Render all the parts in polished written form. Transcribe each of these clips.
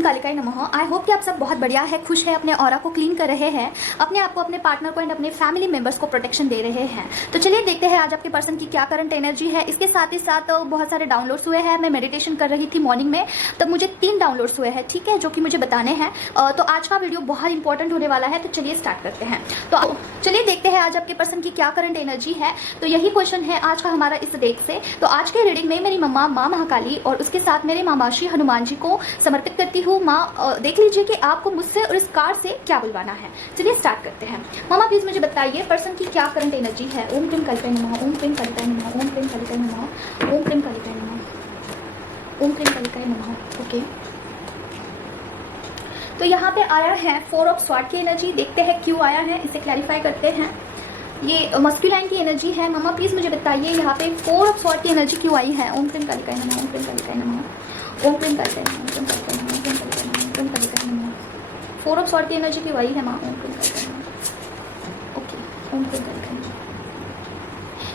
क्लीं कालिकाय नमः। I hope कि आप सब बहुत बढ़िया है, खुश है, अपने ऑरा को क्लीन कर रहे हैं, अपने आप को, अपने पार्टनर को एंड अपने फैमिली मेंबर्स को प्रोटेक्शन दे रहे हैं। तो चलिए देखते हैं आज आपके पर्सन की क्या करंट एनर्जी है। इसके साथ ही साथ बहुत सारे डाउनलोड्स हुए हैं। मैं मेडिटेशन कर रही थी मॉर्निंग में, तब मुझे 3 डाउनलोड्स हुए हैं, ठीक है, जो कि मुझे बताने हैं। तो आज का वीडियो बहुत इंपॉर्टेंट होने वाला है, तो चलिए स्टार्ट करते हैं। तो चलिए देखते हैं आज आपके पर्सन की क्या करंट एनर्जी है। तो यही क्वेश्चन है आज का हमारा इस डेक से। तो आज के रीडिंग में मेरी मम्मा माँ महाकाली और उसके साथ मेरे मामा श्री हनुमान जी को समर्पित करती हूँ। माँ देख लीजिए कि आपको मुझसे और इस कार्ड से क्या बुलवाना है। चलिए स्टार्ट करते हैं। मामा प्लीज मुझे बताइए पर्सन की क्या करंट एनर्जी है। ओम क्लीं कालिकाय नमः, ओम क्लीं कालिकाय नमः, ओम क्लीं कालिकाय नमः, ओम क्लीं कालिकाय नमः, ओम क्लीं कालिकाय नमः। ओके, तो यहाँ पे आया है 4 ऑफ स्वॉर्ड की एनर्जी। देखते हैं क्यों आया है, इसे क्लैरिफाई करते हैं। ये मस्कुलाइन की एनर्जी है। मामा प्लीज मुझे बताइए यहाँ पे 4 ऑफ स्वॉर्ड की एनर्जी क्यों आई है। ओम क्लीं कालिकाय नमः, ओम क्लीं कालिकाय नमः, ओम क्लीं कालिकाय नमः, ओम क्लीं कालिकाय नमः, ओम क्लीं कालिकाय नमः, ओम क्लीं कालिकाय नमः। 4 ऑफ स्वॉर्ड की एनर्जी क्यों आई है माँ। ओम क्लीं कालिकाय नमः। ओके, ओम क्लीं कालिकाय नमः।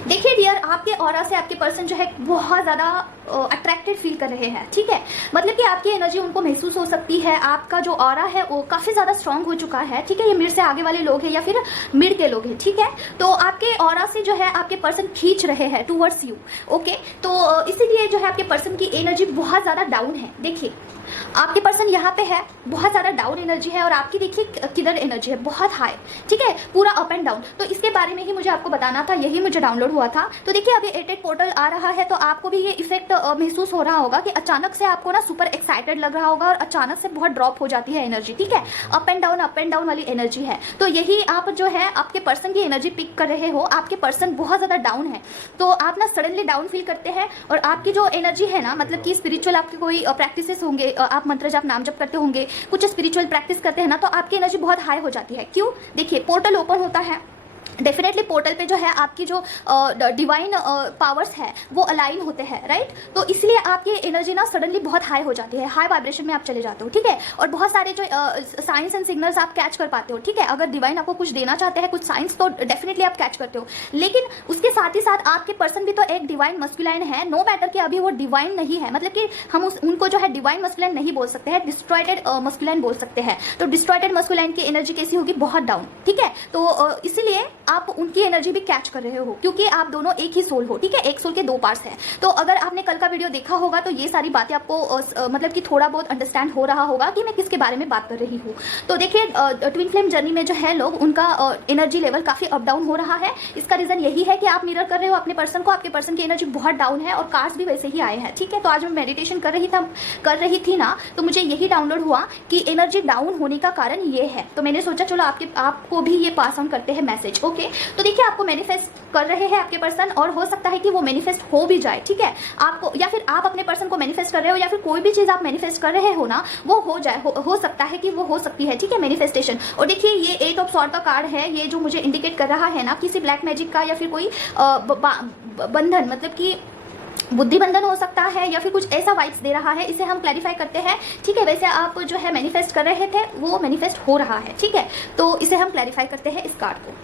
देखिए डियर, आपके ऑरा से आपके पर्सन जो है बहुत ज़्यादा अट्रैक्टेड फील कर रहे हैं, ठीक है। मतलब कि आपकी एनर्जी उनको महसूस हो सकती है। आपका जो ऑरा है वो काफ़ी ज़्यादा स्ट्रांग हो चुका है, ठीक है। ये मिड से आगे वाले लोग हैं या फिर मिड के लोग हैं, ठीक है। तो आपके ऑरा से जो है आपके पर्सन खींच रहे हैं टूवर्ड्स यू। ओके, तो इसीलिए जो है आपके पर्सन की एनर्जी बहुत ज़्यादा डाउन है। देखिए आपके पर्सन यहाँ पे है, बहुत ज़्यादा डाउन एनर्जी है, और आपकी देखिए किधर एनर्जी है, बहुत हाई, ठीक है, पूरा अप एंड डाउन। तो इसके बारे में ही मुझे आपको बताना था, यही मुझे डाउनलोड हुआ था। तो देखिए अभी 8 पोर्टल आ रहा है, तो आपको भी ये इफेक्ट महसूस हो रहा होगा कि अचानक से आपको ना सुपर एक्साइटेड लग रहा होगा और अचानक से बहुत ड्रॉप हो जाती है एनर्जी, ठीक है। अप एंड डाउन वाली एनर्जी है। तो यही आप जो है आपके पर्सन की एनर्जी पिक कर रहे हो। आपके पर्सन बहुत ज़्यादा डाउन है, तो आप ना सडनली डाउन फील करते हैं, और आपकी जो एनर्जी है ना, मतलब कि स्पिरिचुअल आपके कोई प्रैक्टिसेस होंगे, आप मंत्र जाप नाम जप करते होंगे, कुछ स्पिरिचुअल प्रैक्टिस करते हैं ना, तो आपकी एनर्जी बहुत हाई हो जाती है। क्यों? देखिए पोर्टल ओपन होता है, डेफिनेटली पोर्टल पे जो है आपकी जो डिवाइन पावर्स है वो अलाइन होते हैं, राइट। तो इसलिए आपकी एनर्जी ना सडनली बहुत हाई हो जाती है, हाई वाइब्रेशन में आप चले जाते हो, ठीक है। और बहुत सारे जो साइंस एंड सिग्नल्स आप कैच कर पाते हो, ठीक है। अगर डिवाइन आपको कुछ देना चाहते हैं, कुछ साइंस, तो डेफिनेटली आप कैच करते हो। लेकिन उसके साथ ही साथ आपके पर्सन भी तो एक डिवाइन मस्कुलाइन है, नो मैटर कि अभी वो डिवाइन नहीं है, मतलब कि हम उनको जो है डिवाइन मस्कुलाइन नहीं बोल सकते हैं, डिस्ट्रॉयटेड मस्कुलाइन बोल सकते हैं। तो डिस्ट्रॉयटेड मस्कुलाइन की एनर्जी कैसी होगी, बहुत डाउन, ठीक है। तो इसीलिए आप उनकी एनर्जी भी कैच कर रहे हो, क्योंकि आप दोनों एक ही सोल हो, ठीक है। एक सोल के 2 पार्ट्स हैं। तो अगर आपने कल का वीडियो देखा होगा तो ये सारी बातें आपको मतलब कि थोड़ा बहुत अंडरस्टैंड हो रहा होगा कि मैं किसके बारे में बात कर रही हूँ। तो देखिए ट्विन फ्लेम जर्नी में जो है लोग, उनका एनर्जी लेवल काफी अप डाउन हो रहा है। इसका रीजन यही है कि आप मिरर कर रहे हो अपने पर्सन को, आपके पर्सन की एनर्जी बहुत डाउन है, और कार्ड्स भी वैसे ही आए हैं, ठीक है। तो आज मैं मेडिटेशन कर रही थी ना, तो मुझे यही डाउनलोड हुआ कि एनर्जी डाउन होने का कारण ये है। तो मैंने सोचा चलो आपको भी ये पास ऑन करते हैं मैसेज। ओके, तो देखिए आपको मैनिफेस्ट कर रहे हैं आपके पर्सन, और हो सकता है कि वो मैनिफेस्ट हो भी जाए, ठीक है। आपको, या फिर आप अपने पर्सन को मैनिफेस्ट कर रहे हो, या फिर कोई भी चीज आप मैनिफेस्ट कर रहे हो ना, वो हो जाए, हो सकता है कि वो हो सकती है, ठीक है, मैनिफेस्टेशन। और देखिए ये 8 ऑफ स्वॉर्ड का कार्ड है, ये जो मुझे इंडिकेट कर रहा है ना, किसी ब्लैक मैजिक का या फिर कोई बंधन, मतलब कि बुद्धि बंधन हो सकता है, या फिर कुछ ऐसा वाइब्स दे रहा है। इसे हम क्लैरिफाई करते हैं, ठीक है। वैसे आप जो है मैनिफेस्ट कर रहे थे वो मैनिफेस्ट हो रहा है, ठीक है। तो इसे हम क्लैरिफाई करते हैं इस कार्ड को।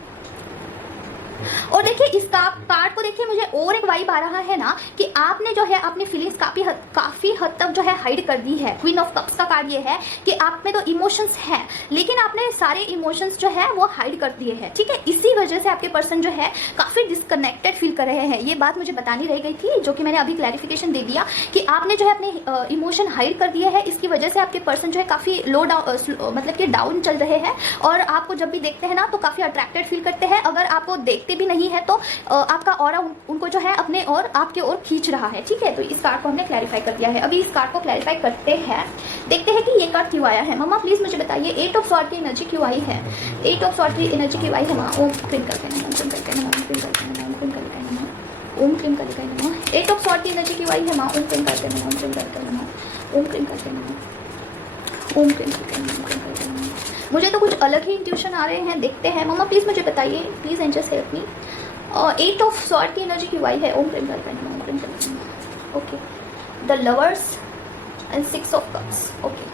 और देखिए इस कार्ड को देखिए, मुझे और एक वाइब आ रहा है ना कि आपने जो है अपनी फीलिंग्स काफी हद तक जो है हाइड कर दी है। क्वीन ऑफ कप्स का कार्ड ये है कि आप में तो इमोशंस हैं, लेकिन आपने सारे इमोशंस जो है वो हाइड कर दिए हैं, ठीक है। इसी वजह से आपके पर्सन जो है काफी डिस्कनेक्टेड फील कर रहे हैं। ये बात मुझे बतानी रह गई थी, जो कि मैंने अभी क्लैरिफिकेशन दे दिया कि आपने जो है अपने इमोशन हाइड कर दिए हैं। इसकी वजह से आपके पर्सन जो है काफी लो डाउन, मतलब कि डाउन चल रहे हैं, और आपको जब भी देखते हैं ना तो काफी अट्रैक्टेड फील करते हैं। अगर आपको देखते भी नहीं है तो आपका ऑरा उनको जो है अपने और आपके ओर खींच रहा है, ठीक है। तो इस कार्ड को हमने क्लैरिफाई कर दिया है। अभी इस कार्ड को क्लैरिफाई करते हैं, देखते हैं कि ये कार्ड क्यों आया है। मम्मा प्लीज मुझे बताइए 8 ऑफ स्वॉर्ड की एनर्जी क्यों आई है। 8 ऑफ स्वॉर्ड की एनर्जी क्यों आई है माँ। ओम क्लीं कालिकाय नमः, ओम क्लीं कालिकाय नमः, ओम क्लीं कालिकाय नमः, ओम क्लीं कालिकाय नमः, ओम क्लीं कालिकाय नमः। 8 ऑफ स्वॉर्ड की एनर्जी क्यों आई है माँ। ओम क्लीं कालिकाय नमः, ओम क्लीं कालिकाय नमः, ओम क्लीं कालिकाय नमः, ओम क्लीं कालिकाय नमः, ओम क्लीं कालिकाय नमः। मुझे तो कुछ अलग ही इंट्यूशन आ रहे हैं, देखते हैं। मम्मा प्लीज मुझे बताइए, please angels help me. 8 of sword की एनर्जी क्यों आई है। ओम क्लीं कालिकाय नमः, ओम क्लीं कालिकाय नमः। Okay, the lovers and 6 of cups. Okay,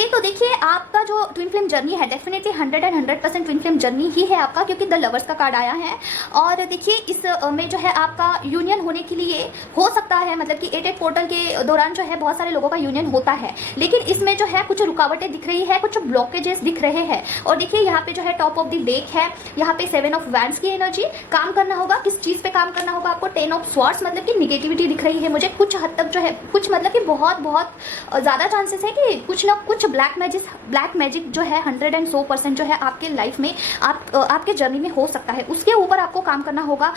okay तो देखिए आपका जो ट्विन फ्लेम जर्नी है डेफिनेटली 100% ट्विन फ्लेम जर्नी ही है आपका, क्योंकि द लवर्स का कार्ड आया है। और देखिए इस में जो है आपका यूनियन होने के लिए हो सकता है, मतलब कि 8 पोर्टल के दौरान जो है बहुत सारे लोगों का यूनियन होता है, लेकिन इसमें जो है कुछ रुकावटें दिख रही है, कुछ ब्लॉकेजेस दिख रहे हैं। और देखिए यहाँ पे जो है टॉप ऑफ द डेक है, यहाँ पे 7 ऑफ वैंड्स की एनर्जी। काम करना होगा, किस चीज पे काम करना होगा आपको? 10 ऑफ स्वॉर्ड्स, मतलब कि निगेटिविटी दिख रही है मुझे कुछ हद तक जो है, कुछ मतलब कि बहुत ज्यादा चांसेस है कि कुछ ना कुछ ब्लैक मैजिक जो है 100% जो है आपके लाइफ में आपके जर्नी में हो सकता है। उसके ऊपर आपको काम करना होगा।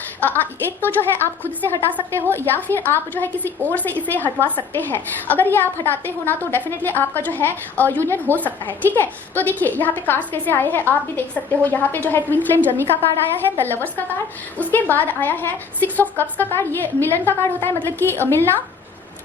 एक तो जो है आप खुद से हटा सकते हो, या फिर आप जो है किसी और से इसे हटवा सकते हैं। अगर ये आप हटाते हो ना तो डेफिनेटली आपका जो है यूनियन हो सकता है। ठीक है, तो देखिए यहाँ पे कार्ड्स कैसे आए हैं आप भी देख सकते हो। यहाँ पे जो है ट्विन फ्लेम जर्नी का कार्ड आया है, द लवर्स का कार्ड। उसके बाद आया है 6 ऑफ कप्स का कार्ड। ये मिलन का कार्ड होता है, मतलब कि मिलना,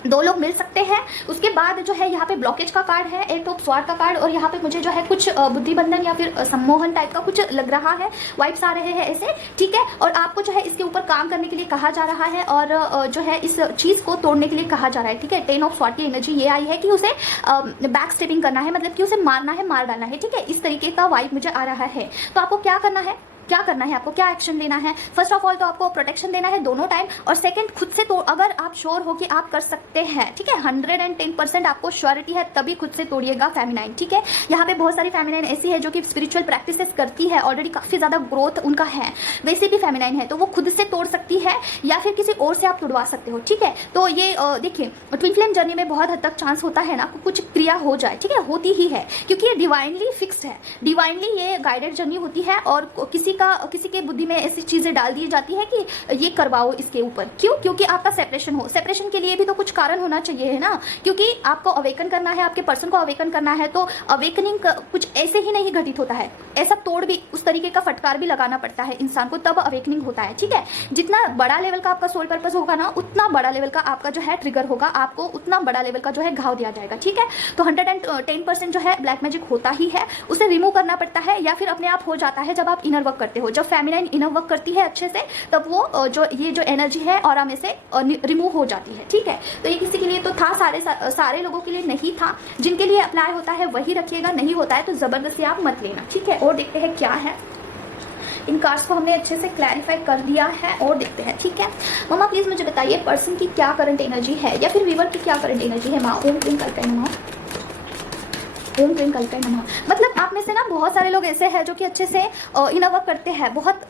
दो लोग मिल सकते हैं। उसके बाद जो है यहाँ पे ब्लॉकेज का कार्ड है, 8 ऑफ स्वॉर्ड का कार्ड। और यहाँ पे मुझे जो है कुछ बुद्धि बंधन या फिर सम्मोहन टाइप का कुछ लग रहा है, वाइब्स आ रहे हैं ऐसे। ठीक है, और आपको जो है इसके ऊपर काम करने के लिए कहा जा रहा है, और जो है इस चीज को तोड़ने के लिए कहा जा रहा है। ठीक है, 10 ऑफ स्वॉर्ड की एनर्जी ये आई है कि उसे बैक स्टेपिंग करना है, मतलब कि उसे मारना है, मार डालना है। ठीक है, इस तरीके का वाइब मुझे आ रहा है। तो आपको क्या करना है, आपको क्या एक्शन लेना है? फर्स्ट ऑफ ऑल तो आपको प्रोटेक्शन देना है दोनों टाइम, और सेकंड खुद से तो अगर आप श्योर हो कि आप कर सकते हैं, ठीक है, 110% आपको श्योरिटी है, तभी खुद से तोड़िएगा फेमिनाइन। ठीक है, यहाँ पे बहुत सारी फेमिनाइन ऐसी है जो कि स्पिरिचुअल प्रैक्टिसेस करती है, ऑलरेडी काफी ज्यादा ग्रोथ उनका है, वैसे भी फेमिनाइन है, तो वो खुद से तोड़ सकती है या फिर किसी और से आप तोड़वा सकते हो। ठीक है, तो ये देखिए ट्विन फ्लेम जर्नी में बहुत हद तक चांस होता है ना कुछ क्रिया हो जाए। ठीक है, होती ही है, क्योंकि ये डिवाइनली फिक्स्ड है, डिवाइनली ये गाइडेड जर्नी होती है, और किसी के बुद्धि में ऐसी चीजें डाल दी जाती है कि ये करवाओ इसके ऊपर। क्यों? क्योंकि आपका सेपरेशन हो। सेपरेशन के लिए भी तो कुछ कारण होना चाहिए है ना, क्योंकि आपको अवेकन करना है, आपके पर्सन को अवेकन करना है, तो अवेकनिंग कुछ ऐसे ही नहीं घटित होता है, ऐसा तोड़ भी, उस तरीके का फटकार भी लगाना पड़ता है इंसान को, तब अवेकनिंग होता है। ठीक है, जितना बड़ा लेवल का आपका सोल पर्पस होगा ना, उतना बड़ा लेवल का आपका जो है ट्रिगर होगा, आपको उतना बड़ा लेवल का जो है घाव दिया जाएगा। ठीक है, तो 110% जो है ब्लैक मैजिक होता ही है, उसे रिमूव करना पड़ता है, या फिर अपने आप हो जाता है जब आप इनर वर्क करते हो। जब फेमिनाइन इनर वर्क करती है अच्छे से, तब वो जो एनर्जी है ऑरा में से रिमूव हो जाती है। ठीक है, तो ये किसी के लिए तो था, सारे लोगों के लिए नहीं था। जिनके लिए अप्लाई होता है वही रखिएगा, नहीं होता है तो जबरदस्ती आप मत लेना। ठीक है, और देखते हैं क्या है। इन कार्ड्स को हमने अच्छे से क्लैरिफाई कर दिया है, और देखते हैं। ठीक है, मामा प्लीज मुझे बताइए पर्सन की क्या करंट एनर्जी है, या फिर व्यूअर की क्या करंट एनर्जी है। माँ ओम क्लीन करके ओम क्लीन करके नमः। मतलब आप में से ना बहुत सारे लोग ऐसे हैं जो कि अच्छे से इनर वर्क करते हैं, बहुत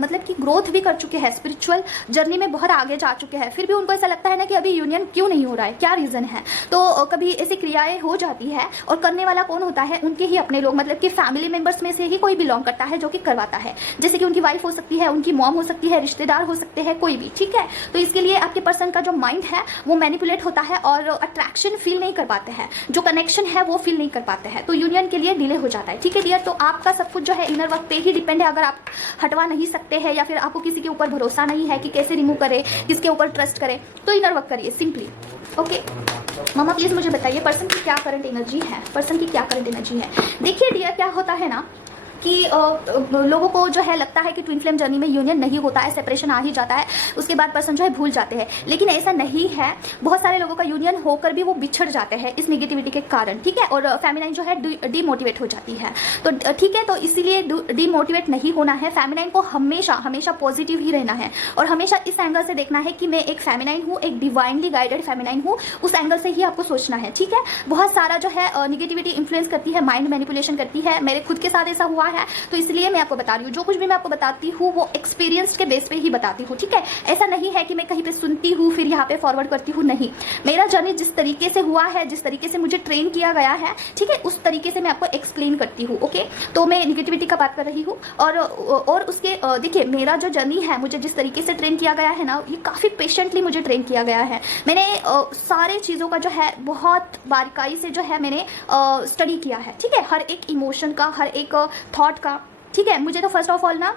मतलब कि ग्रोथ भी कर चुके हैं, स्पिरिचुअल जर्नी में बहुत आगे जा चुके हैं, फिर भी उनको ऐसा लगता है ना कि अभी यूनियन क्यों नहीं हो रहा है, क्या रीजन है। तो कभी ऐसी क्रियाएं हो जाती है, और करने वाला कौन होता है? उनके ही अपने लोग, मतलब कि फैमिली मेंबर्स में से ही कोई बिलोंग करता है जो कि करवाता है। जैसे कि उनकी वाइफ हो सकती है, उनकी मॉम हो सकती है, रिश्तेदार हो सकते हैं, कोई भी। ठीक है, तो इसके लिए आपके पर्सन का जो माइंड है वो मैनिपुलेट होता है, और अट्रैक्शन फील नहीं कर पाते हैं, जो कनेक्शन है वो फील नहीं कर पाते हैं, तो यूनियन के लिए डिले हो जाता है। ठीक है डियर, तो आपका सब कुछ जो है इनर वर्क पे ही डिपेंड है। अगर आप हटवा नहीं सकते हैं, या फिर आपको किसी के ऊपर भरोसा नहीं है कि कैसे रिमूव करें, किसके ऊपर ट्रस्ट करें, तो इनर वर्क करिए सिंपली। ओके मामा प्लीज मुझे बताइए पर्सन की क्या करंट एनर्जी है, पर्सन की क्या करंट एनर्जी है। देखिए डियर, क्या होता है ना कि लोगों को जो है लगता है कि ट्विन फ्लेम जर्नी में यूनियन नहीं होता है, सेपरेशन आ ही जाता है, उसके बाद पर्सन जो है भूल जाते हैं, लेकिन ऐसा नहीं है। बहुत सारे लोगों का यूनियन होकर भी वो बिछड़ जाते हैं इस नेगेटिविटी के कारण। ठीक है, और फेमिनाइन जो है डीमोटिवेट हो जाती है, तो ठीक है, तो इसीलिए डीमोटिवेट नहीं होना है। फेमिनाइन को हमेशा हमेशा पॉजिटिव ही रहना है, और हमेशा इस एंगल से देखना है कि मैं एक फेमिनाइन हूँ, एक डिवाइनली गाइडेड फेमिनाइन हूँ, उस एंगल से ही आपको सोचना है। ठीक है, बहुत सारा जो है निगेटिविटी इन्फ्लुएंस करती है, माइंड मैनिपुलेशन करती है, मेरे खुद के साथ ऐसा हुआ है, तो इसलिए मैं आपको बता रही हूँ। जो कुछ भी मैं आपको बताती हूँ वो एक्सपीरियंस के बेस पे ही बताती हूँ। ठीक है, ऐसा नहीं है कि मैं कहीं पे सुनती हूँ फिर यहाँ पे फॉरवर्ड करती हूँ, नहीं। मेरा जर्नी जिस तरीके से हुआ है, जिस तरीके से मुझे ट्रेन किया गया है, ठीक है, उस तरीके से मैं आपको एक्सप्लेन करती हूँ। ओके, तो मैं निगेटिविटी का बात कर रही हूँ, और उसके देखिए मेरा जो जर्नी है, मुझे जिस तरीके से ट्रेन किया गया है ना, ये काफ़ी पेशेंटली मुझे ट्रेन किया गया है। मैंने सारे चीज़ों का जो है बहुत बारीकाई से जो है मैंने स्टडी किया है। ठीक है, हर एक इमोशन का, हर एक थॉट का। ठीक है, मुझे तो फर्स्ट ऑफ ऑल ना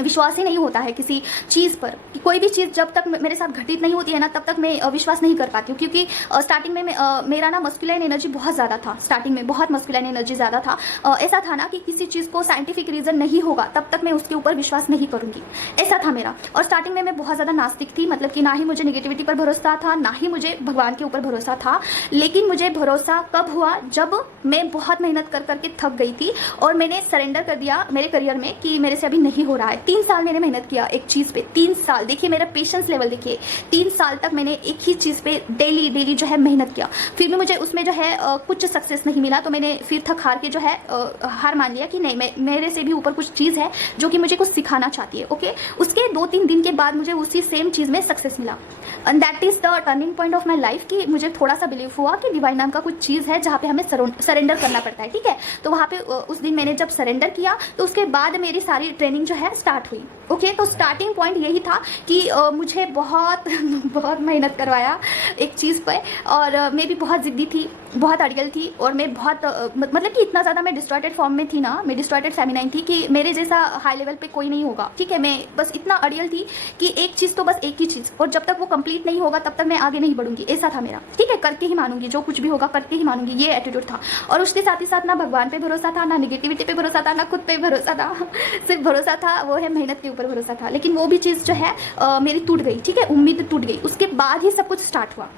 विश्वास ही नहीं होता है किसी चीज़ पर। कोई भी चीज़ जब तक मेरे साथ घटित नहीं होती है ना, तब तक मैं विश्वास नहीं कर पाती हूँ, क्योंकि स्टार्टिंग में मेरा ना मस्कुलाइन एनर्जी बहुत ज़्यादा था। स्टार्टिंग में बहुत मस्कुलाइन एनर्जी ज़्यादा था। ऐसा था ना कि किसी चीज़ को साइंटिफिक रीज़न नहीं होगा तब तक मैं उसके ऊपर विश्वास नहीं करूँगी, ऐसा था मेरा। और स्टार्टिंग में मैं बहुत ज़्यादा नास्तिक थी, मतलब कि ना ही मुझे नेगेटिविटी पर भरोसा था, ना ही मुझे भगवान के ऊपर भरोसा था। लेकिन मुझे भरोसा कब हुआ, जब मैं बहुत मेहनत कर करके थक गई थी और मैंने सरेंडर कर दिया मेरे करियर में कि मेरे से अभी नहीं हो रहा है। 3 साल मैंने मेहनत किया एक चीज़ पे, 3 साल। देखिए मेरा पेशेंस लेवल देखिए, 3 साल तक मैंने एक ही चीज़ पे डेली जो है मेहनत किया, फिर भी मुझे उसमें जो है कुछ सक्सेस नहीं मिला। तो मैंने फिर थक हार के जो है हार मान लिया कि नहीं, मेरे से भी ऊपर कुछ चीज़ है जो कि मुझे कुछ सिखाना चाहती है। ओके, उसके 2-3 दिन के बाद मुझे उसी सेम चीज़ में सक्सेस मिला, and that is the turning point of my life, कि मुझे थोड़ा सा बिलीव हुआ कि डिवाइन नाम का कुछ चीज़ है जहाँ पे हमें सरेंडर करना पड़ता है। ठीक है, तो वहाँ पे उस दिन मैंने जब सरेंडर किया तो उसके बाद मेरी सारी ट्रेनिंग जो है स्टार्ट हुई। ओके, तो स्टार्टिंग पॉइंट यही था कि मुझे बहुत बहुत मेहनत करवाया एक चीज़ पर, और मैं भी बहुत ज़िद्दी थी, बहुत अड़ियल थी, और मैं बहुत मतलब कि इतना ज़्यादा मैं डिस्टॉर्टेड फॉर्म में थी ना, मैं डिस्टॉर्टेड फेमिनाइन थी कि मेरे जैसा हाई लेवल पे कोई नहीं होगा। ठीक है, मैं बस इतना अड़ियल थी कि एक चीज़ तो बस एक ही चीज़, और जब तक वो कंप्लीट नहीं होगा तब तक मैं आगे नहीं बढ़ूंगी, ऐसा था मेरा। ठीक है, करके ही मानूंगी, जो कुछ भी होगा करके ही मानूंगी, ये एटीट्यूड था। और उसके साथ ही साथ ना भगवान पे भरोसा था, ना नेगेटिविटी पे भरोसा था, ना खुद पे भरोसा था। सिर्फ भरोसा था, वो है मेहनत के ऊपर भरोसा था। लेकिन वो भी चीज़ जो है मेरी टूट गई। ठीक है, उम्मीद टूट गई, उसके बाद ही सब कुछ स्टार्ट हुआ।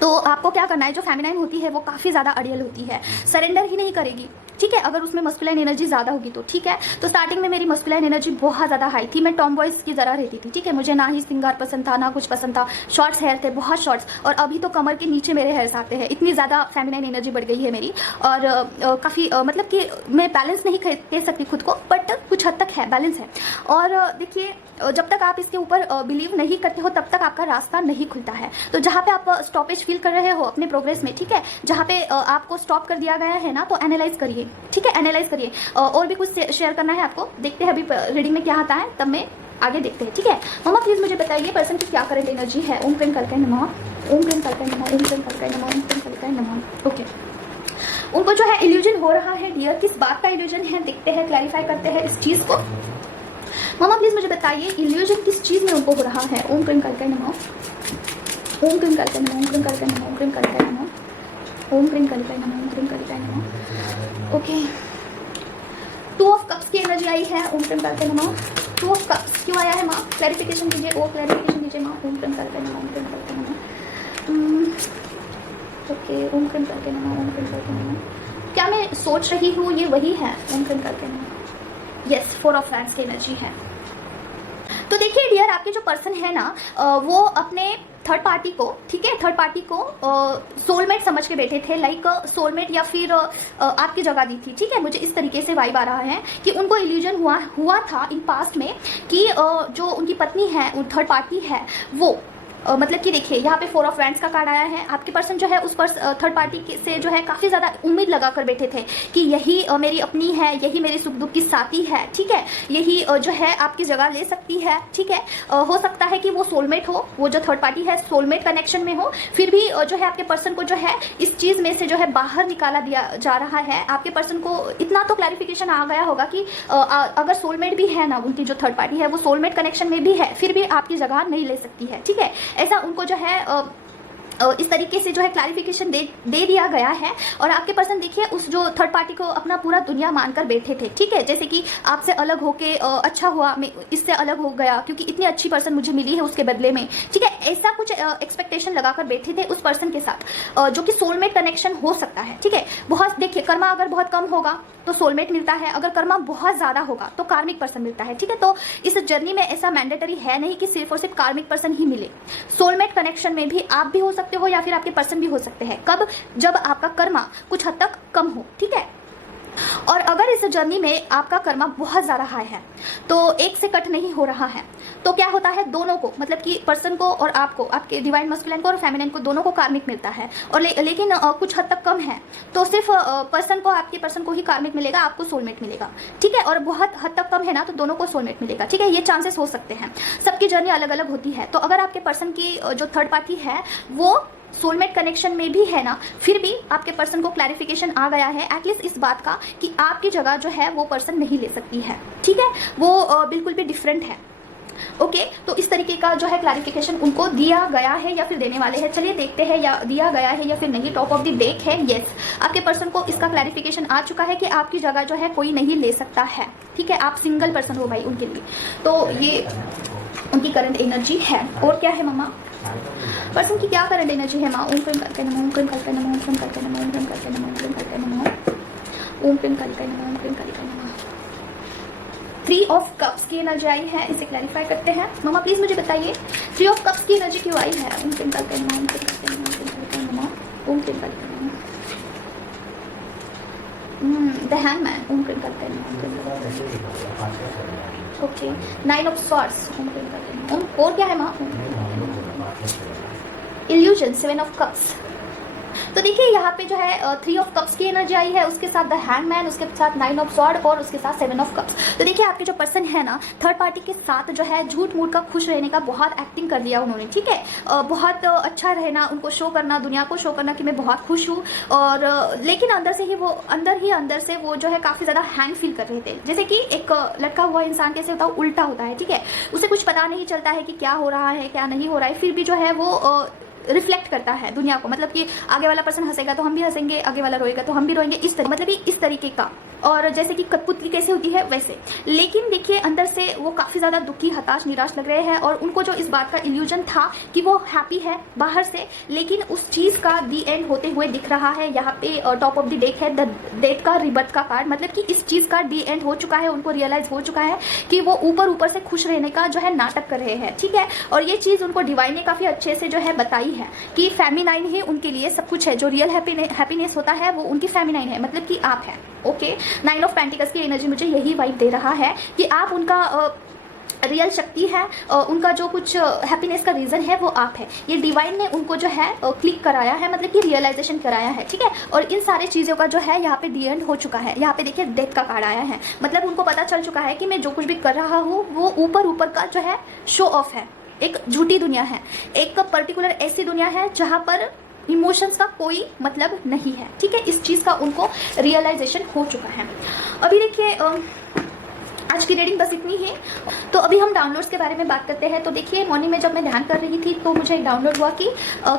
तो आपको क्या करना है, जो फेमिनाइन होती है वो काफ़ी ज़्यादा अड़ियल होती है, सरेंडर ही नहीं करेगी। ठीक है, अगर उसमें मस्कुलाइन एनर्जी ज़्यादा होगी तो ठीक है। तो स्टार्टिंग में मेरी मस्कुलाइन एनर्जी बहुत ज़्यादा हाई थी, मैं टॉम बॉयज़ की ज़रा रहती थी। ठीक है, मुझे ना ही सिंगार पसंद था, ना कुछ पसंद था, शॉर्ट्स हेयर थे, बहुत शॉर्ट्स, और अभी तो कमर के नीचे मेरे हेयर्स आते हैं, इतनी ज़्यादा फेमिनाइन एनर्जी बढ़ गई है मेरी। और काफ़ी मतलब कि मैं बैलेंस नहीं कह सकती खुद को, बट कुछ हद तक है, बैलेंस है। और देखिए, जब तक आप इसके ऊपर बिलीव नहीं करते हो तब तक आपका रास्ता नहीं खुलता है। तो जहाँ पे आप स्टॉपेज फील कर रहे हो अपने प्रोग्रेस में, ठीक है, जहाँ पे आपको स्टॉप कर दिया गया है ना, तो एनालाइज करिए। ठीक है, एनालाइज करिए। और भी कुछ शेयर करना है आपको, देखते हैं अभी रीडिंग में क्या आता है, तब मैं आगे देखते हैं। ठीक है, मम्मा प्लीज मुझे बताइए पर्सन की क्या करेंट एनर्जी है। ओम प्रेम करके नमः, ओम प्रेम करके नमः, ओम प्रेम करके नमः, ओम प्रेम करके नमः। ओके, उनको जो है इल्यूजन हो रहा है डियर, किस बात का इल्यूजन है देखते हैं, क्लैरिफाई करते हैं इस चीज को। मम्मा प्लीज मुझे बताइए इल्यूजन किस चीज में उनको हो रहा है। ओम प्रेम करके नमः, ओम प्रेम करके नमः, ओम प्रेम करके नमः, ओम प्रेम करके नमः, ओम प्रेम करके नमः, ओम प्रेम करके नमः। ओके, 2 ऑफ कप्स की एनर्जी आई है। ओम प्रेम करके नमः। 2 ऑफ कप्स क्यों आया है माँ, क्लैरिफिकेशन कीजिए, ओ क्लैरिफिकेशन कीजिए माँ। ओम प्रेम करके नमः, ओम प्रेम करके नमः। ओके, ओम प्रेम करके नमः, ओम प्रेम करके नमः। क्या मैं सोच रही हूँ ये वही है। ओम प्रेम करके नमः। यस, 4 ऑफ वैंड्स की एनर्जी है। तो देखिए डियर, आपके जो पर्सन है ना, वो अपने थर्ड पार्टी को, ठीक है, थर्ड पार्टी को सोलमेट समझ के बैठे थे, लाइक सोलमेट, या फिर आपकी जगह दी थी। ठीक है, मुझे इस तरीके से वाइब आ रहा है कि उनको इल्यूजन हुआ था इन पास्ट में कि जो उनकी पत्नी है, थर्ड पार्टी है, वो मतलब कि देखिए यहाँ पे 4 ऑफ वैंड्स का कार्ड आया है। आपके पर्सन जो है उस पर थर्ड पार्टी से जो है काफ़ी ज़्यादा उम्मीद लगा कर बैठे थे कि यही मेरी अपनी है, यही मेरी सुख दुख की साथी है। ठीक है, यही जो है आपकी जगह ले सकती है। ठीक है, हो सकता है कि वो सोलमेट हो, वो जो थर्ड पार्टी है सोलमेट कनेक्शन में हो, फिर भी जो है आपके पर्सन को जो है इस चीज़ में से जो है बाहर निकाला दिया जा रहा है। आपके पर्सन को इतना तो क्लैरिफिकेशन आ गया होगा कि अगर सोलमेट भी है ना, उनकी जो थर्ड पार्टी है वो सोलमेट कनेक्शन में भी है, फिर भी आपकी जगह नहीं ले सकती है। ठीक है, ऐसा उनको जो है इस तरीके से जो है क्लैरिफिकेशन दे दिया गया है। और आपके पर्सन देखिए उस जो थर्ड पार्टी को अपना पूरा दुनिया मानकर बैठे थे। ठीक है, जैसे कि आपसे अलग होके अच्छा हुआ, मैं इससे अलग हो गया क्योंकि इतनी अच्छी पर्सन मुझे मिली है उसके बदले में। ठीक है, ऐसा कुछ एक्सपेक्टेशन लगाकर बैठे थे उस पर्सन के साथ, जो कि सोलमेट कनेक्शन हो सकता है। ठीक है, बहुत देखिए, कर्मा अगर बहुत कम होगा तो सोलमेट मिलता है, अगर कर्मा बहुत ज़्यादा होगा तो कार्मिक पर्सन मिलता है। ठीक है, तो इस जर्नी में ऐसा मैंडेटरी है नहीं कि सिर्फ और सिर्फ कार्मिक पर्सन ही मिले। सोलमेट कनेक्शन में भी आप भी हो सकते हो या फिर आपके पर्सन भी हो सकते हैं। कब, जब आपका कर्मा कुछ हद तक कम हो। ठीक है, और अगर इस जर्नी में आपका कर्मा बहुत ज़्यादा हाई है तो एक से कट नहीं हो रहा है, तो क्या होता है, दोनों को, मतलब कि पर्सन को और आपको, आपके डिवाइन मस्कुलिन को और फेमिनिन को, दोनों को कार्मिक मिलता है। और लेकिन कुछ हद तक कम है तो सिर्फ पर्सन को, आपके पर्सन को ही कार्मिक मिलेगा, आपको सोलमेट मिलेगा। ठीक है, और बहुत हद तक कम है ना तो दोनों को सोलमेट मिलेगा। ठीक है, ये चांसेस हो सकते हैं, सबकी जर्नी अलग अलग होती है। तो अगर आपके पर्सन की जो थर्ड पार्टी है वो सोलमेट कनेक्शन में भी है ना, फिर भी आपके पर्सन को क्लैरिफिकेशन आ गया है एटलीस्ट इस बात का कि आपकी जगह जो है वो पर्सन नहीं ले सकती है, ठीक है, वो बिल्कुल भी डिफरेंट है। ओके तो इस तरीके का जो है क्लैरिफिकेशन उनको दिया गया है या फिर देने वाले हैं। चलिए देखते हैं या दिया गया है या फिर नहीं। टॉप ऑफ द डेक है यस, आपके पर्सन को इसका क्लैरिफिकेशन आ चुका है कि आपकी जगह जो है कोई नहीं ले सकता है, ठीक है, आप सिंगल पर्सन हो भाई उनके लिए। तो ये उनकी करंट एनर्जी है। और क्या है मामा, पर्सन की क्या करंट एनर्जी है माँ? ओम प्रेम करके नमः, ओम प्रेम करके नमः, ओम प्रेम करके नमः, ओम प्रेम करके नमः, ओम प्रेम करके नमः, ओम प्रेम करके नमः, ओम प्रेम करके नमः। 3 ऑफ कप्स की एनर्जी आई है, इसे क्लैरिफाई करते हैं। मामा प्लीज मुझे बताइए 3 ऑफ कप्स की एनर्जी क्यों आई है? ओम प्रेम करके नमः, ओम प्रेम करके नमः, ओम प्रेम करके नमः, ओम प्रेम करके नमः। द हैंगमैन, ओम प्रेम करके नमः। ओके 9 ऑफ स्वॉर्ड्स, ओम प्रेम करके नमः। और क्या है माँ? Illusion, 7 of cups. तो देखिए यहाँ पे जो है 3 ऑफ कप्स की एनर्जी आई है, उसके साथ द हैंगमैन, उसके साथ 9 ऑफ स्वॉर्ड और उसके साथ 7 ऑफ कप्स। तो देखिए आपके जो पर्सन है ना, थर्ड पार्टी के साथ जो है झूठ मूठ का खुश रहने का बहुत एक्टिंग कर लिया उन्होंने, ठीक है, बहुत अच्छा रहना, उनको शो करना, दुनिया को शो करना कि मैं बहुत खुश हूँ, और लेकिन अंदर से वो जो है काफ़ी ज़्यादा हैंग फील कर रहे थे। जैसे कि एक लटका हुआ इंसान कैसे होता है, उल्टा होता है, ठीक है, उसे कुछ पता नहीं चलता है कि क्या हो रहा है क्या नहीं हो रहा है, फिर भी जो है वो रिफ्लेक्ट करता है दुनिया को, मतलब कि आगे वाला पर्सन हंसेगा तो हम भी हंसेंगे, आगे वाला रोएगा तो हम भी रोएंगे, मतलब इस तरीके का। और जैसे कि कठपुतली कैसे होती है वैसे, लेकिन देखिए अंदर से वो काफ़ी ज़्यादा दुखी, हताश, निराश लग रहे हैं, और उनको जो इस बात का इल्यूजन था कि वो हैप्पी है बाहर से, लेकिन उस चीज़ का दी एंड होते हुए दिख रहा है। यहाँ पे टॉप ऑफ द डेक है द डेथ का रिबर्थ का कार्ड, मतलब कि इस चीज़ का दी एंड हो चुका है, उनको रियलाइज हो चुका है कि वो ऊपर से खुश रहने का जो है नाटक कर रहे हैं, ठीक है। और ये चीज़ उनको डिवाइन ने काफ़ी अच्छे से जो है बताई है कि फेमिनाइन ही उनके लिए सब कुछ है, जो रियल हैप्पीनेस होता है वो उनकी फेमिनाइन है, मतलब कि आप हैं। ओके 9 ऑफ पेंटिकल्स की एनर्जी मुझे यही वाइब दे रहा है कि आप उनका रियल शक्ति है, उनका जो कुछ हैप्पीनेस का रीज़न है वो आप है। ये डिवाइन ने उनको जो है क्लिक कराया है, मतलब कि रियलाइजेशन कराया है, ठीक है। और इन सारे चीज़ों का जो है यहाँ पे दी एंड हो चुका है। यहाँ पे देखिए डेथ का कार्ड आया है, मतलब उनको पता चल चुका है कि मैं जो कुछ भी कर रहा हूँ वो ऊपर का जो है शो ऑफ है, एक झूठी दुनिया है, एक पर्टिकुलर ऐसी दुनिया है जहाँ पर इमोशंस का कोई मतलब नहीं है, ठीक है। इस चीज़ का उनको रियलाइजेशन हो चुका है। अभी देखिए आज की रीडिंग बस इतनी ही। तो अभी हम डाउनलोड्स के बारे में बात करते हैं। तो देखिए मॉर्निंग में जब मैं ध्यान कर रही थी तो मुझे एक डाउनलोड हुआ कि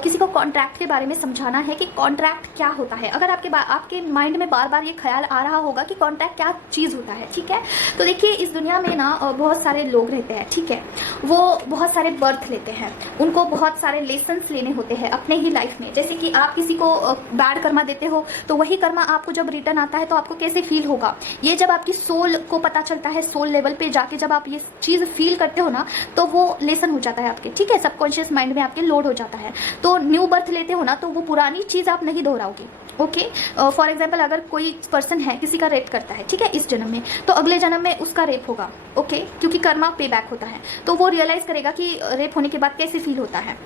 किसी को कॉन्ट्रैक्ट के बारे में समझाना है कि कॉन्ट्रैक्ट क्या होता है। अगर आपके माइंड में बार बार ये ख्याल आ रहा होगा कि कॉन्ट्रैक्ट क्या चीज़ होता है, ठीक है। तो देखिए इस दुनिया में ना बहुत सारे लोग रहते हैं, ठीक है, वो बहुत सारे बर्थ लेते हैं, उनको बहुत सारे लेसन्स लेने होते हैं अपने ही लाइफ में। जैसे कि आप किसी को बैड कर्मा देते हो तो वही कर्मा आपको जब रिटर्न आता है तो आपको कैसे फील होगा, ये जब आपकी सोल को पता चलता है, सोल लेवल पे जाके जब आप ये चीज़ फील करते हो ना तो वो लेसन हो जाता है आपके, ठीक है, सबकॉन्शियस माइंड में आपके लोड हो जाता है। तो न्यू बर्थ लेते हो ना तो वो पुरानी चीज़ आप नहीं दोहराओगे। ओके फॉर एग्जाम्पल अगर कोई पर्सन है किसी का रेप करता है, ठीक है, इस जन्म में, तो अगले जन्म में उसका रेप होगा, ओके, क्योंकि कर्मा पे बैक होता है। तो वो रियलाइज करेगा कि रेप होने के बाद कैसे फील होता है,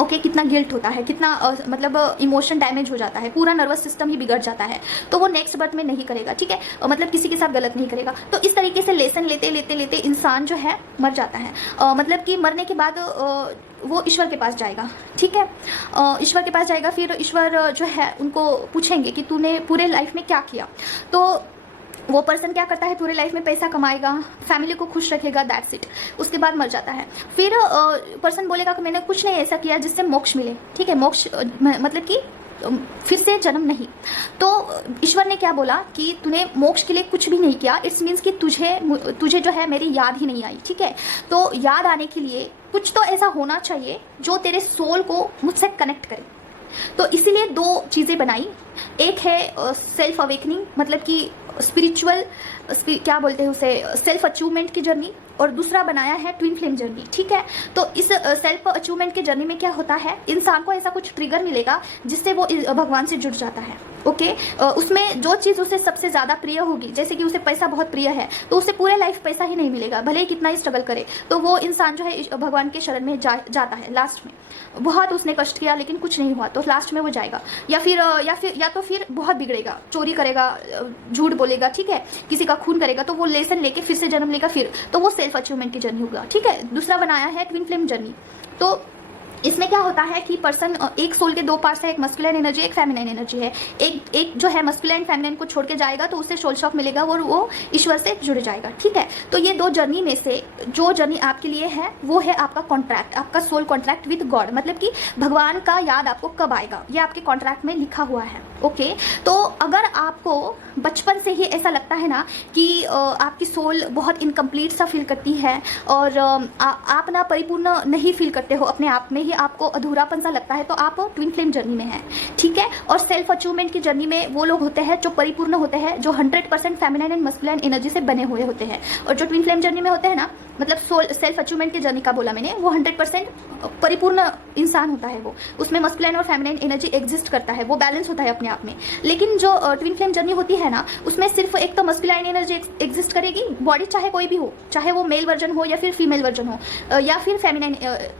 ओके कितना गिल्ट होता है, कितना मतलब इमोशन डैमेज हो जाता है, पूरा नर्वस सिस्टम ही बिगड़ जाता है। तो वो नेक्स्ट बर्थ में नहीं करेगा, ठीक है, मतलब किसी के साथ गलत नहीं करेगा। तो इस तरीके से लेसन लेते लेते लेते इंसान जो है मर जाता है। मतलब कि मरने के बाद वो ईश्वर के पास जाएगा, ठीक है, ईश्वर के पास जाएगा। फिर ईश्वर जो है उनको पूछेंगे कि तूने पूरे लाइफ में क्या किया। तो वो पर्सन क्या करता है, पूरे लाइफ में पैसा कमाएगा, फैमिली को खुश रखेगा, दैट्स इट, उसके बाद मर जाता है। फिर पर्सन बोलेगा कि मैंने कुछ नहीं ऐसा किया जिससे मोक्ष मिले, ठीक है, मोक्ष मतलब कि फिर से जन्म नहीं। तो ईश्वर ने क्या बोला कि तूने मोक्ष के लिए कुछ भी नहीं किया, इट्स मीन्स कि तुझे जो है मेरी याद ही नहीं आई, ठीक है। तो याद आने के लिए कुछ तो ऐसा होना चाहिए जो तेरे सोल को मुझसे कनेक्ट करे। तो इसीलिए 2 चीज़ें बनाई, एक है सेल्फ अवेकनिंग, मतलब कि स्पिरिचुअल क्या बोलते हैं उसे, सेल्फ अचीवमेंट की जर्नी, और दूसरा बनाया है ट्विन फ्लेम जर्नी, ठीक है। तो इस सेल्फ अचीवमेंट की जर्नी में क्या होता है, इंसान को ऐसा कुछ ट्रिगर मिलेगा जिससे वो भगवान से जुड़ जाता है, ओके। उसमें जो चीज़ उसे सबसे ज़्यादा प्रिय होगी, जैसे कि उसे पैसा बहुत प्रिय है तो उसे पूरे लाइफ पैसा ही नहीं मिलेगा, भले ही कितना ही स्ट्रगल करे, तो वो इंसान जो है भगवान के शरण में जाता है। लास्ट में बहुत उसने कष्ट किया लेकिन कुछ नहीं हुआ तो लास्ट में वो जाएगा, या तो फिर बहुत बिगड़ेगा, चोरी करेगा, झूठ बोलेगा, ठीक है, किसी का खून करेगा, तो वो लेसन लेके फिर से जन्म लेगा, फिर तो वो सेल्फ अचीवमेंट की जर्नी होगा, ठीक है। दूसरा बनाया है ट्विन फ्लेम जर्नी। तो इसमें क्या होता है कि पर्सन, एक सोल के दो पार्ट्स है, एक मस्कुलाइन एनर्जी एक फेमिनाइन एनर्जी है। एक जो है मस्कुलाइन फेमिनाइन को छोड़ के जाएगा तो उससे सोल शॉक मिलेगा और वो ईश्वर से जुड़ जाएगा, ठीक है। तो ये दो जर्नी में से जो जर्नी आपके लिए है वो है आपका कॉन्ट्रैक्ट, आपका सोल कॉन्ट्रैक्ट विद गॉड, मतलब कि भगवान का याद आपको कब आएगा ये आपके कॉन्ट्रैक्ट में लिखा हुआ है, ओके। तो अगर आपको बचपन से ही ऐसा लगता है ना कि आपकी सोल बहुत इनकम्प्लीट सा फील करती है और आप ना परिपूर्ण नहीं फील करते हो अपने आप में ही, आपको अधूरापन सा लगता है, तो आप ट्विन फ्लेम जर्नी में हैं, ठीक है। और सेल्फ अचीवमेंट की जर्नी में वो लोग होते हैं जो परिपूर्ण होते हैं, जो 100% फेमिनाइन एंड मस्कुलाइन एनर्जी से बने हुए होते हैं। और जो ट्विन फ्लेम जर्नी में होते हैं ना, मतलब सोल सेल्फ अचीवमेंट की जर्नी का बोला मैंने, वो 100% परिपूर्ण इंसान होता है, वो उसमें मस्कुलाइन और फेमिनाइन एनर्जी एग्जिस्ट करता है, वो बैलेंस होता है अपने आप में। लेकिन जो ट्विन फ्लेम जर्नी होती है ना, उसमें सिर्फ एक तो मस्कुलाइन एनर्जी एग्जिस्ट करेगी, बॉडी चाहे कोई भी हो, चाहे वो मेल वर्जन हो या फिर फीमेल वर्जन हो, या फिर फेमिनाइन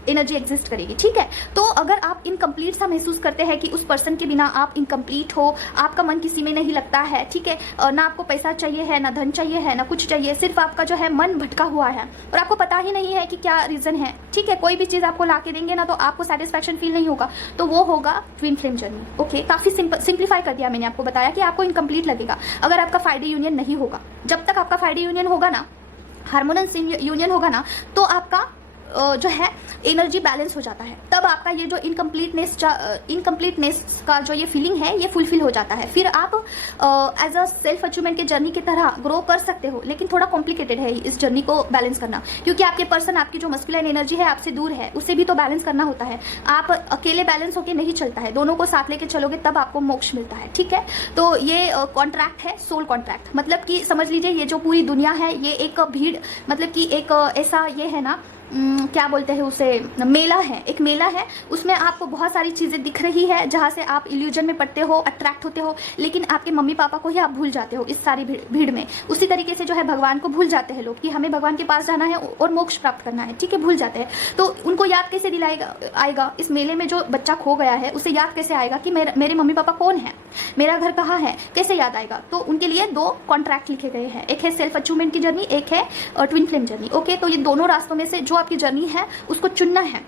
एनर्जी एग्जिस्ट करेगी, ठीक है। तो अगर आप इनकम्प्लीट सा महसूस करते हैं कि उस पर्सन के बिना आप इनकम्प्लीट हो, आपका मन किसी में नहीं लगता है, ठीक है, ना आपको पैसा चाहिए है, ना धन चाहिए है, ना कुछ चाहिए, सिर्फ आपका जो है मन भटका हुआ है और आपको पता ही नहीं है कि क्या रीजन है, ठीक है। कोई भी चीज आपको ला के देंगे ना तो आपको सेटिस्फैक्शन फील नहीं होगा, तो वो होगा ट्विन फ्लेम जर्नी, ओके। काफी सिंप्लीफाई कर दिया मैंने, आपको बताया कि आपको इनकम्प्लीट लगेगा अगर आपका 5D यूनियन नहीं होगा। जब तक आपका 5D यूनियन होगा ना, हार्मोनस यूनियन होगा ना, तो आपका जो है एनर्जी बैलेंस हो जाता है, तब आपका ये जो इनकम्प्लीटनेस का जो ये फीलिंग है ये फुलफिल हो जाता है। फिर आप एज अ सेल्फ अचीवमेंट के जर्नी की तरह ग्रो कर सकते हो, लेकिन थोड़ा कॉम्प्लिकेटेड है इस जर्नी को बैलेंस करना, क्योंकि आपके पर्सन, आपकी जो मस्कुलाइन एनर्जी है आपसे दूर है, उसे भी तो बैलेंस करना होता है। आप अकेले बैलेंस होके नहीं चलता है, दोनों को साथ लेके चलोगे तब आपको मोक्ष मिलता है, ठीक है। तो ये कॉन्ट्रैक्ट है, सोल कॉन्ट्रैक्ट, मतलब कि समझ लीजिए ये जो पूरी दुनिया है ये एक भीड़, मतलब कि एक ऐसा ये है ना, क्या बोलते हैं उसे, मेला है, एक मेला है, उसमें आपको बहुत सारी चीज़ें दिख रही है जहाँ से आप इल्यूजन में पड़ते हो, अट्रैक्ट होते हो, लेकिन आपके मम्मी पापा को ही आप भूल जाते हो इस सारी भीड़ में। उसी तरीके से जो है भगवान को भूल जाते हैं लोग कि हमें भगवान के पास जाना है और मोक्ष प्राप्त करना है, ठीक है, भूल जाते हैं। तो उनको याद कैसे दिलाएगा आएगा, इस मेले में जो बच्चा खो गया है उसे याद कैसे आएगा कि मेरे मम्मी पापा कौन है, मेरा घर कहाँ है, कैसे याद आएगा। तो उनके लिए दो कॉन्ट्रैक्ट लिखे गए हैं, एक है सेल्फ अचीवमेंट की जर्नी, एक है ट्विन फ्लेम जर्नी, ओके। तो ये दोनों रास्तों में से जो आपकी जर्नी है उसको चुनना है,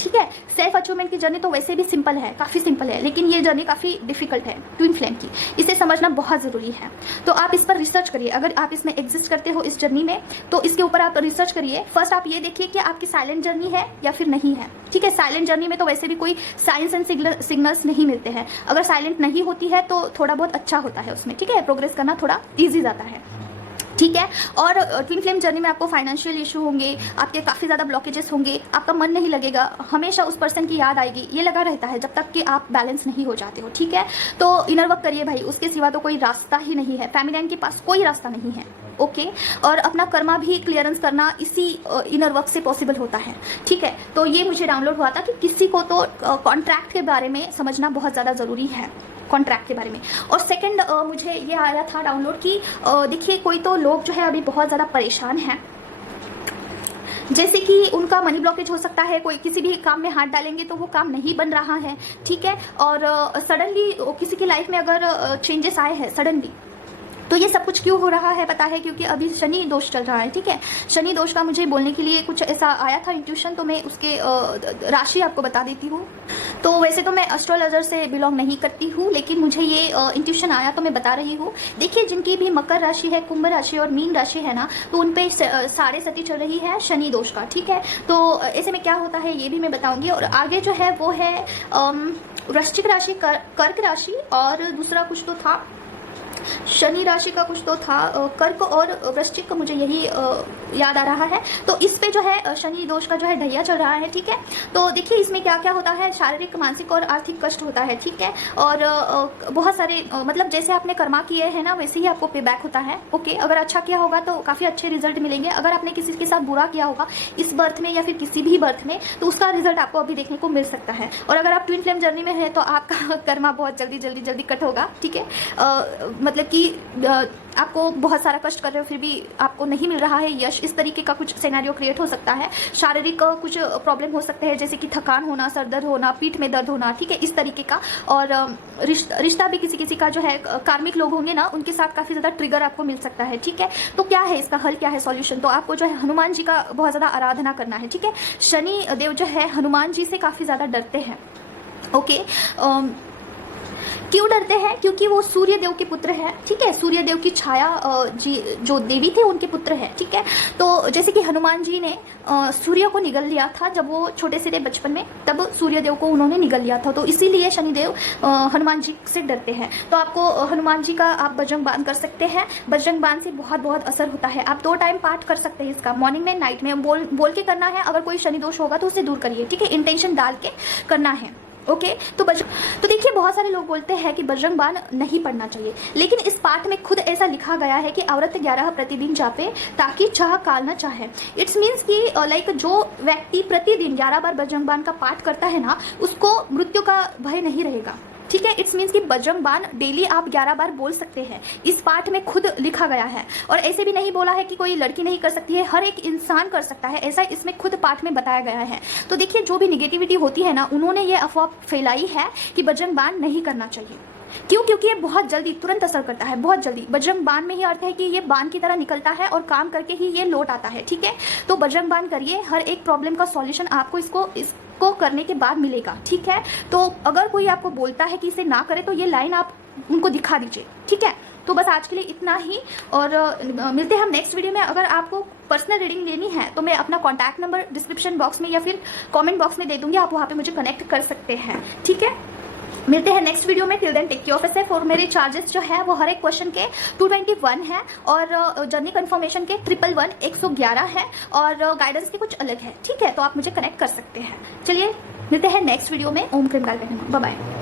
ठीक है। सेल्फ अचीवमेंट की जर्नी तो वैसे भी सिंपल है, काफ़ी सिंपल है, लेकिन ये जर्नी काफ़ी डिफिकल्ट है ट्विन फ्लेम की, इसे समझना बहुत ज़रूरी है। तो आप इस पर रिसर्च करिए, अगर आप इसमें एग्जिस्ट करते हो इस जर्नी में तो इसके ऊपर आप रिसर्च करिए। फर्स्ट आप ये देखिए कि आपकी साइलेंट जर्नी है या फिर नहीं है, ठीक है। साइलेंट जर्नी में तो वैसे भी कोई साइंस एंड सिग्नल्स नहीं मिलते हैं, अगर साइलेंट नहीं होती है तो थोड़ा बहुत अच्छा होता है उसमें, ठीक है, प्रोग्रेस करना थोड़ा ईजी जाता है, ठीक है। और ट्विन फ्लेम जर्नी में आपको फाइनेंशियल इशू होंगे, आपके काफ़ी ज़्यादा ब्लॉकेजेस होंगे, आपका मन नहीं लगेगा, हमेशा उस पर्सन की याद आएगी, ये लगा रहता है जब तक कि आप बैलेंस नहीं हो जाते हो, ठीक है। तो इनर वर्क करिए भाई, उसके सिवा तो कोई रास्ता ही नहीं है, फेमिनाइन के पास कोई रास्ता नहीं है, ओके। और अपना कर्मा भी क्लियरेंस करना इसी इनर वर्क से पॉसिबल होता है, ठीक है। तो ये मुझे डाउनलोड हुआ था कि किसी को तो कॉन्ट्रैक्ट के बारे में समझना बहुत ज़्यादा ज़रूरी है, कॉन्ट्रैक्ट के बारे में। और सेकंड मुझे ये आया था डाउनलोड कि देखिए कोई तो लोग जो है अभी बहुत ज़्यादा परेशान हैं, जैसे कि उनका मनी ब्लॉकेज हो सकता है, कोई किसी भी काम में हाथ डालेंगे तो वो काम नहीं बन रहा है, ठीक है। और सडनली किसी की लाइफ में अगर चेंजेस आए हैं सडनली, तो ये सब कुछ क्यों हो रहा है पता है, क्योंकि अभी शनि दोष चल रहा है, ठीक है। शनि दोष का मुझे बोलने के लिए कुछ ऐसा आया था इंट्यूशन, तो मैं उसके राशि आपको बता देती हूँ। तो वैसे तो मैं एस्ट्रोलॉजर से बिलोंग नहीं करती हूँ, लेकिन मुझे ये इंट्यूशन आया तो मैं बता रही हूँ। देखिए जिनकी भी मकर राशि है, कुंभ राशि और मीन राशि है ना, तो उन पे 7.5 चल रही है शनि दोष का, ठीक है। तो ऐसे में क्या होता है ये भी मैं बताऊँगी। और आगे जो है वो है वृश्चिक राशि, कर्क राशि, और दूसरा कुछ तो था शनि राशि का, कुछ तो था कर्क और वृश्चिक का, मुझे यही याद आ रहा है। तो इस पे जो है शनि दोष का जो है ढैया चल रहा है, ठीक है। तो देखिए इसमें क्या क्या होता है, शारीरिक, मानसिक और आर्थिक कष्ट होता है, ठीक है। और बहुत सारे मतलब जैसे आपने कर्मा किए हैं ना वैसे ही आपको पे बैक होता है, ओके। अगर अच्छा किया होगा तो काफ़ी अच्छे रिजल्ट मिलेंगे, अगर आपने किसी के साथ बुरा किया होगा इस बर्थ में या फिर किसी भी बर्थ में तो उसका रिजल्ट आपको अभी देखने को मिल सकता है। और अगर आप ट्विन फ्लेम जर्नी में है तो आपका कर्मा बहुत जल्दी कट होगा, ठीक है। मतलब कि आपको बहुत सारा कष्ट कर रहे हो फिर भी आपको नहीं मिल रहा है यश, इस तरीके का कुछ सिनेरियो क्रिएट हो सकता है। शारीरिक कुछ प्रॉब्लम हो सकते हैं, जैसे कि थकान होना, सर दर्द होना, पीठ में दर्द होना, ठीक है, इस तरीके का। और रिश्ता भी किसी किसी का जो है, कार्मिक लोग होंगे ना, उनके साथ काफ़ी ज़्यादा ट्रिगर आपको मिल सकता है, ठीक है। तो क्या है इसका हल, क्या है सॉल्यूशन? तो आपको जो है हनुमान जी का बहुत ज़्यादा आराधना करना है, ठीक है। शनि देव जो है हनुमान जी से काफ़ी ज़्यादा डरते हैं, ओके। क्यों डरते हैं? क्योंकि वो सूर्य देव के पुत्र है, ठीक है। सूर्य देव की छाया जी जो देवी थे उनके पुत्र है, ठीक है। तो जैसे कि हनुमान जी ने सूर्य को निगल लिया था जब वो छोटे से थे बचपन में, तब सूर्य देव को उन्होंने निगल लिया था, तो इसीलिए शनिदेव हनुमान जी से डरते हैं। तो आपको हनुमान जी का आप बजरंग बाण कर सकते हैं। बजरंग बाण से बहुत बहुत असर होता है। आप 2 टाइम पाठ कर सकते हैं इसका, मॉर्निंग में, नाइट में। बोल के करना है। अगर कोई शनि दोष होगा तो उसे दूर करिए, ठीक है। इंटेंशन डाल के करना है, ओके। तो देखिए बहुत सारे लोग बोलते हैं कि बजरंग बाण नहीं पढ़ना चाहिए, लेकिन इस पाठ में खुद ऐसा लिखा गया है कि औरत 11 प्रतिदिन जापे ताकि चाह काल न चाहे। इट्स मीन्स कि लाइक जो व्यक्ति प्रतिदिन 11 बार बजरंग बाण का पाठ करता है ना, उसको मृत्यु का भय नहीं रहेगा, ठीक है। इट्स मीन्स कि बजरंग बाण डेली आप 11 बार बोल सकते हैं, इस पाठ में खुद लिखा गया है। और ऐसे भी नहीं बोला है कि कोई लड़की नहीं कर सकती है, हर एक इंसान कर सकता है, ऐसा इसमें खुद पाठ में बताया गया है। तो देखिए जो भी निगेटिविटी होती है ना, उन्होंने ये अफवाह फैलाई है कि बजरंग बाण नहीं करना चाहिए। क्यों? क्योंकि ये बहुत जल्दी तुरंत असर करता है, बहुत जल्दी। बजरंग बाण में ही अर्थ है कि ये बाण की तरह निकलता है और काम करके ही ये लौट आता है, ठीक है। तो बजरंग बाण करिए, हर एक प्रॉब्लम का सॉल्यूशन आपको इसको करने के बाद मिलेगा, ठीक है। तो अगर कोई आपको बोलता है कि इसे ना करे तो ये लाइन आप उनको दिखा दीजिए, ठीक है। तो बस आज के लिए इतना ही, और मिलते हैं हम नेक्स्ट वीडियो में। अगर आपको पर्सनल रीडिंग लेनी है तो मैं अपना कॉन्टैक्ट नंबर डिस्क्रिप्शन बॉक्स में या फिर कमेंट बॉक्स में दे दूंगी, आप वहाँ पे मुझे कनेक्ट कर सकते हैं, ठीक है। मिलते हैं नेक्स्ट वीडियो में। Till then take care of yourself. और मेरे चार्जेस जो है वो हर एक क्वेश्चन के 221 है, और जर्नी कंफर्मेशन के 111 111 है, और गाइडेंस के कुछ अलग है, ठीक है। तो आप मुझे कनेक्ट कर सकते हैं। चलिए मिलते हैं नेक्स्ट वीडियो में। ओम क्रीम गाल, बाय बाय।